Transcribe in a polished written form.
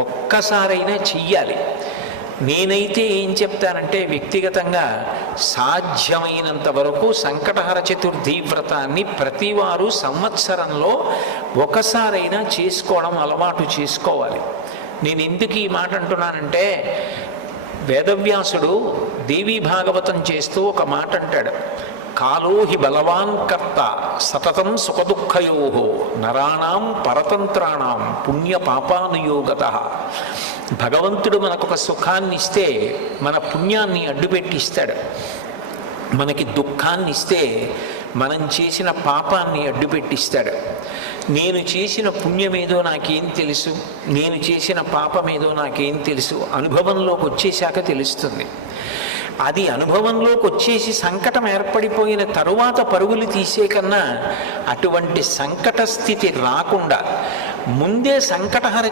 ఒక్కసారైనా చెయ్యాలి. నేనైతే ఏం చెప్తానంటే వ్యక్తిగతంగా సాధ్యమైనంత వరకు సంకటహర చతుర్థి వ్రతాన్ని ప్రతివారు సంవత్సరంలో ఒకసారైనా చేసుకోవడం అలవాటు చేసుకోవాలి. నేను ఎందుకు ఈ మాట అంటున్నానంటే, వేదవ్యాసుడు దేవీ భాగవతం చేస్తూ ఒక మాట అంటాడు, కాలో హి బలవాన్ కర్త సతతం సుఖదుఃఖయో నరాణం పరతంత్రాణం పుణ్య పాపానుయోగత. భగవంతుడు మనకొక సుఖాన్ని ఇస్తే మన పుణ్యాన్ని అడ్డుపెట్టిస్తాడు, మనకి దుఃఖాన్ని ఇస్తే మనం చేసిన పాపాన్ని అడ్డుపెట్టిస్తాడు. నేను చేసిన పుణ్యమేదో నాకేం తెలుసు, నేను చేసిన పాపమేదో నాకేం తెలుసు, అనుభవంలోకి వచ్చేశాక తెలుస్తుంది. అది అనుభవంలోకి వచ్చేసి సంకటం ఏర్పడిపోయిన తరువాత పరుగులు తీసే కన్నా అటువంటి సంకట స్థితి రాకుండా ముందే సంకటహర